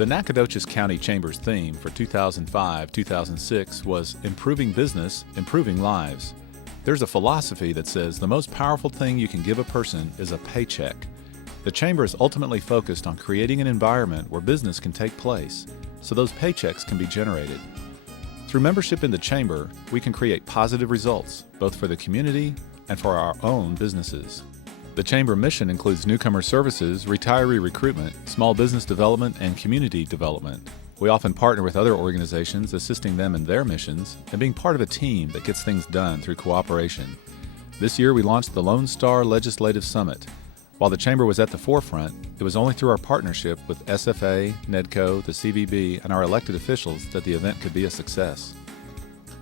The Nacogdoches County Chamber's theme for 2005-2006 was Improving Business, Improving Lives. There's a philosophy that says the most powerful thing you can give a person is a paycheck. The Chamber is ultimately focused on creating an environment where business can take place, so those paychecks can be generated. Through membership in the Chamber, we can create positive results, both for the community and for our own businesses. The Chamber mission includes newcomer services, retiree recruitment, small business development, and community development. We often partner with other organizations, assisting them in their missions and being part of a team that gets things done through cooperation. This year we launched the Lone Star Legislative Summit. While the Chamber was at the forefront, it was only through our partnership with SFA, NEDCO, the CVB, and our elected officials that the event could be a success.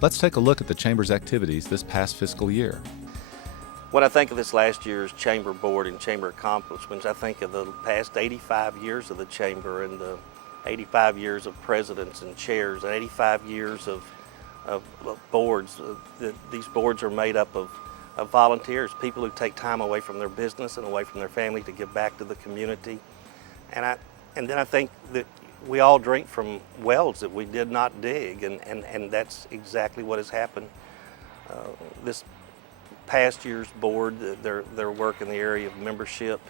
Let's take a look at the Chamber's activities this past fiscal year. When I think of this last year's Chamber Board and Chamber accomplishments, I think of the past 85 years of the Chamber and the 85 years of presidents and chairs and 85 years of boards. These boards are made up of volunteers, people who take time away from their business and away from their family to give back to the community. And then I think that we all drink from wells that we did not dig, and that's exactly what has happened. This past year's board, their work in the area of membership,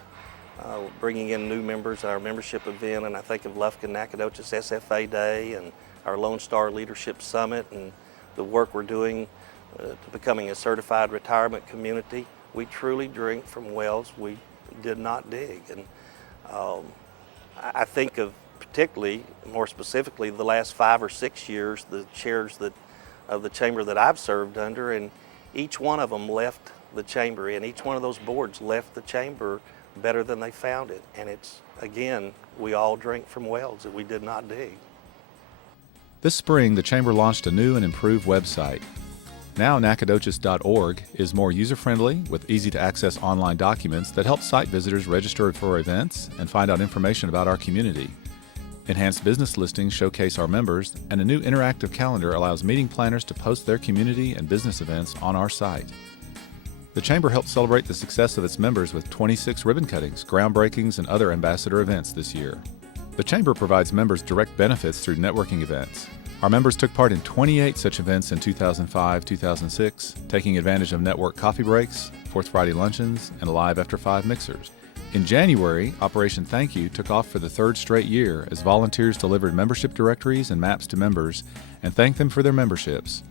bringing in new members at our membership event, and I think of Lufkin Nacogdoches SFA Day and our Lone Star Leadership Summit and the work we're doing to becoming a certified retirement community. We truly drink from wells we did not dig, and I think of particularly, more specifically, the last 5 or 6 years, the chairs of the Chamber that I've served under, and each one of them left the Chamber, and each one of those boards left the Chamber better than they found it. And it's, again, we all drink from wells that we did not dig. This spring, the Chamber launched a new and improved website. Now, Nacogdoches.org is more user-friendly with easy-to-access online documents that help site visitors register for events and find out information about our community. Enhanced business listings showcase our members, and a new interactive calendar allows meeting planners to post their community and business events on our site. The Chamber helped celebrate the success of its members with 26 ribbon cuttings, groundbreakings, and other ambassador events this year. The Chamber provides members direct benefits through networking events. Our members took part in 28 such events in 2005-2006, taking advantage of network coffee breaks, Fourth Friday luncheons, and Live After 5 mixers. In January, Operation Thank You took off for the 3rd straight year as volunteers delivered membership directories and maps to members and thanked them for their memberships.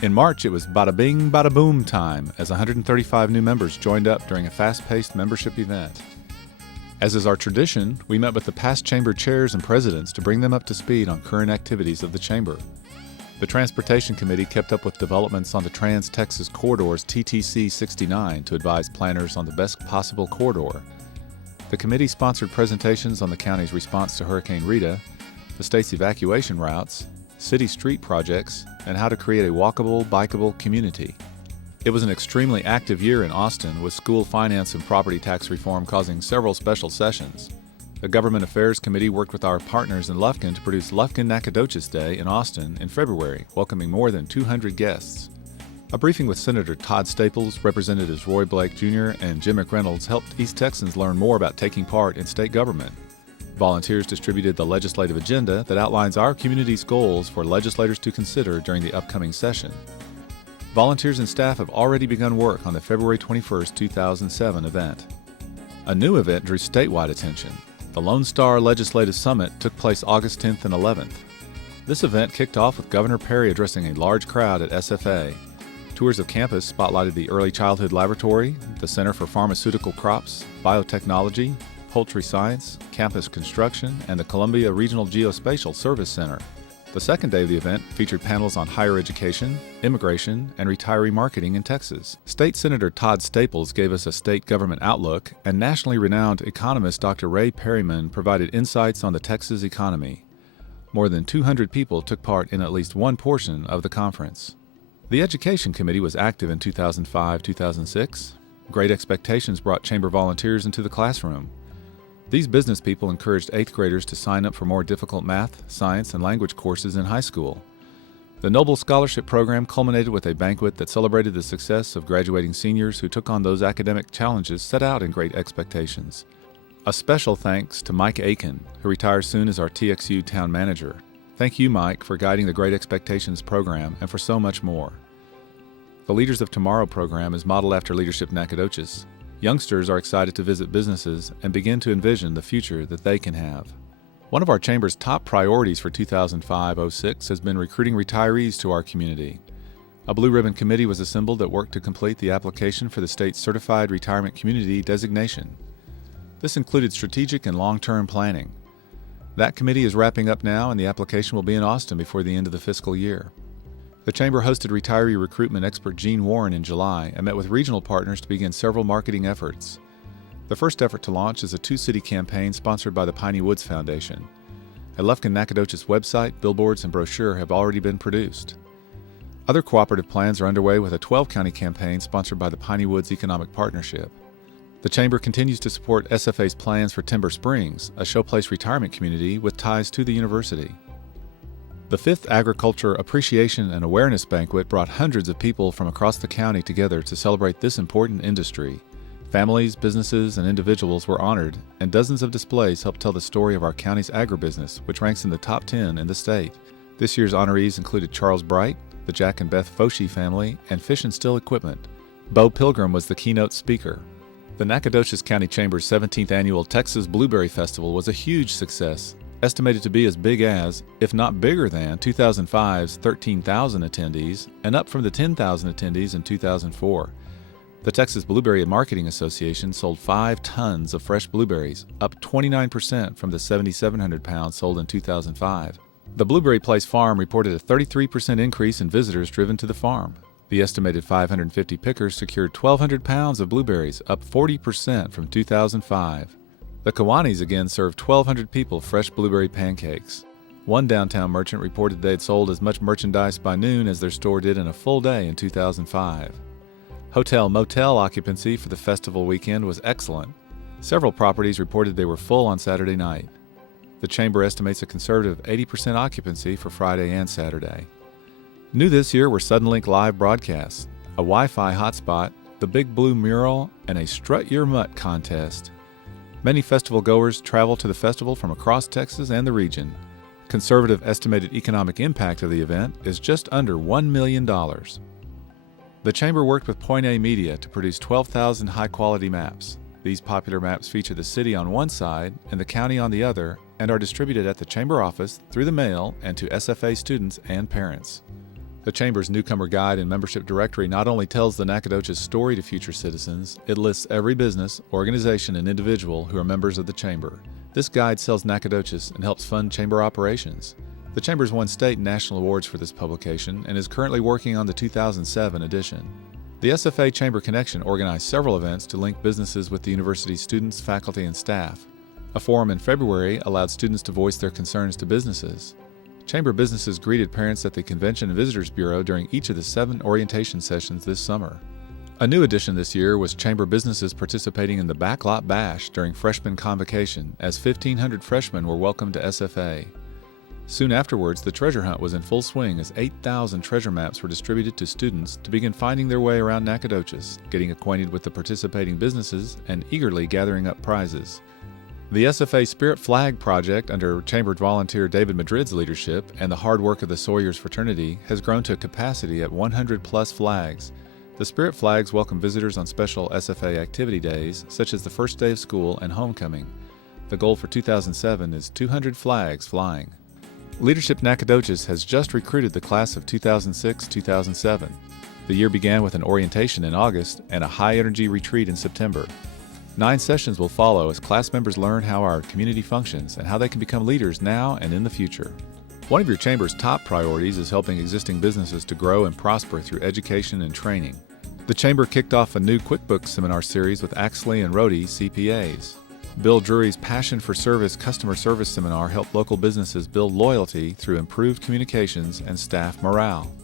In March, it was bada bing, bada boom time as 135 new members joined up during a fast-paced membership event. As is our tradition, we met with the past Chamber chairs and presidents to bring them up to speed on current activities of the Chamber. The Transportation Committee kept up with developments on the Trans-Texas Corridor's TTC 69 to advise planners on the best possible corridor. The committee sponsored presentations on the county's response to Hurricane Rita, the state's evacuation routes, city street projects, and how to create a walkable, bikeable community. It was an extremely active year in Austin, with school finance and property tax reform causing several special sessions. The Government Affairs Committee worked with our partners in Lufkin to produce Lufkin Nacogdoches Day in Austin in February, welcoming more than 200 guests. A briefing with Senator Todd Staples, Representatives Roy Blake Jr. and Jim McReynolds helped East Texans learn more about taking part in state government. Volunteers distributed the legislative agenda that outlines our community's goals for legislators to consider during the upcoming session. Volunteers and staff have already begun work on the February 21, 2007 event. A new event drew statewide attention. The Lone Star Legislative Summit took place August 10th and 11th. This event kicked off with Governor Perry addressing a large crowd at SFA. Tours of campus spotlighted the Early Childhood Laboratory, the Center for Pharmaceutical Crops, Biotechnology, Poultry Science, Campus Construction, and the Columbia Regional Geospatial Service Center. The second day of the event featured panels on higher education, immigration, and retiree marketing in Texas. State Senator Todd Staples gave us a state government outlook, and nationally renowned economist Dr. Ray Perryman provided insights on the Texas economy. More than 200 people took part in at least one portion of the conference. The Education Committee was active in 2005-2006. Great Expectations brought Chamber volunteers into the classroom. These business people encouraged 8th graders to sign up for more difficult math, science, and language courses in high school. The Noble Scholarship Program culminated with a banquet that celebrated the success of graduating seniors who took on those academic challenges set out in Great Expectations. A special thanks to Mike Aiken, who retires soon as our TXU Town Manager. Thank you, Mike, for guiding the Great Expectations program and for so much more. The Leaders of Tomorrow program is modeled after Leadership Nacogdoches. Youngsters are excited to visit businesses and begin to envision the future that they can have. One of our Chamber's top priorities for 2005-06 has been recruiting retirees to our community. A Blue Ribbon Committee was assembled that worked to complete the application for the state's Certified Retirement Community designation. This included strategic and long-term planning. That committee is wrapping up now, and the application will be in Austin before the end of the fiscal year. The Chamber hosted retiree recruitment expert Gene Warren in July and met with regional partners to begin several marketing efforts. The first effort to launch is a two-city campaign sponsored by the Piney Woods Foundation. A Lufkin Nacogdoches website, billboards, and brochure have already been produced. Other cooperative plans are underway with a 12-county campaign sponsored by the Piney Woods Economic Partnership. The Chamber continues to support SFA's plans for Timber Springs, a showplace retirement community with ties to the university. The 5th Agriculture Appreciation and Awareness Banquet brought hundreds of people from across the county together to celebrate this important industry. Families, businesses, and individuals were honored, and dozens of displays helped tell the story of our county's agribusiness, which ranks in the top 10 in the state. This year's honorees included Charles Bright, the Jack and Beth Foshee family, and Fish and Still Equipment. Bo Pilgrim was the keynote speaker. The Nacogdoches County Chamber's 17th annual Texas Blueberry Festival was a huge success, estimated to be as big as, if not bigger than, 2005's 13,000 attendees and up from the 10,000 attendees in 2004. The Texas Blueberry Marketing Association sold 5 tons of fresh blueberries, up 29% from the 7,700 pounds sold in 2005. The Blueberry Place Farm reported a 33% increase in visitors driven to the farm. The estimated 550 pickers secured 1,200 pounds of blueberries, up 40% from 2005. The Kiwanis again served 1,200 people fresh blueberry pancakes. One downtown merchant reported they had sold as much merchandise by noon as their store did in a full day in 2005. Hotel-motel occupancy for the festival weekend was excellent. Several properties reported they were full on Saturday night. The Chamber estimates a conservative 80% occupancy for Friday and Saturday. New this year were Suddenlink live broadcasts, a Wi-Fi hotspot, the Big Blue Mural, and a Strut Your Mutt contest. Many festival goers travel to the festival from across Texas and the region. Conservative estimated economic impact of the event is just under $1 million. The Chamber worked with Point A Media to produce 12,000 high-quality maps. These popular maps feature the city on one side and the county on the other, and are distributed at the Chamber office, through the mail, and to SFA students and parents. The Chamber's newcomer guide and membership directory not only tells the Nacogdoches story to future citizens, it lists every business, organization, and individual who are members of the Chamber. This guide sells Nacogdoches and helps fund Chamber operations. The Chamber's won state and national awards for this publication and is currently working on the 2007 edition. The SFA Chamber Connection organized several events to link businesses with the university's students, faculty, and staff. A forum in February allowed students to voice their concerns to businesses. Chamber businesses greeted parents at the Convention and Visitors Bureau during each of the 7 orientation sessions this summer. A new addition this year was Chamber businesses participating in the Backlot Bash during freshman convocation, as 1,500 freshmen were welcomed to SFA. Soon afterwards, the treasure hunt was in full swing as 8,000 treasure maps were distributed to students to begin finding their way around Nacogdoches, getting acquainted with the participating businesses, and eagerly gathering up prizes. The SFA Spirit Flag Project, under Chamber volunteer David Madrid's leadership and the hard work of the Sawyers fraternity, has grown to a capacity at 100-plus flags. The Spirit Flags welcome visitors on special SFA activity days, such as the first day of school and homecoming. The goal for 2007 is 200 flags flying. Leadership Nacogdoches has just recruited the class of 2006-2007. The year began with an orientation in August and a high-energy retreat in September. 9 sessions will follow as class members learn how our community functions and how they can become leaders now and in the future. One of your Chamber's top priorities is helping existing businesses to grow and prosper through education and training. The Chamber kicked off a new QuickBooks seminar series with Axley and Rohde CPAs. Bill Drury's Passion for Service Customer Service Seminar helped local businesses build loyalty through improved communications and staff morale.